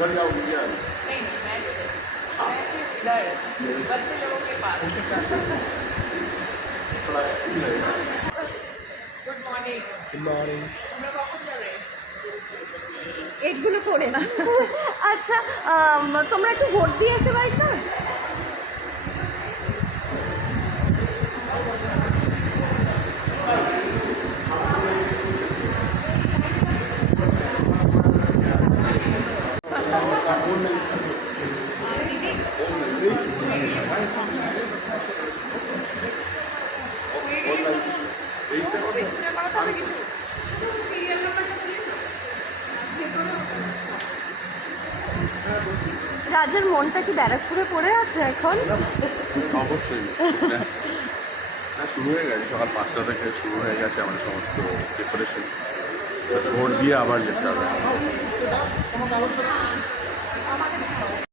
उधर जाओ भैया। नहीं नहीं मैं सिर्फ इधर बच्चे लोगों के पास। थोड़ा एक्टिव रहेगा। Good morning. Good morning. हम लोग कখন যাবে? এগুলো করে না। আচ্ছা, তোমরা একটু ভোট দিয়ে এসো বাড়িতে। রেজিস্টার করা হবে কিছু? সিরিয়াল নাম্বারটা বলি। রাজের মনটা কি ব্যারাকপুরে পড়ে আছে এখন? অবশ্যই না, শুরু হয়ে গেছে সকাল 5টা থেকে শুরু হয়ে গেছে আমাদের সমস্ত প্রিপারেশন। ভোট দিয়ে আবার যেতে হবে।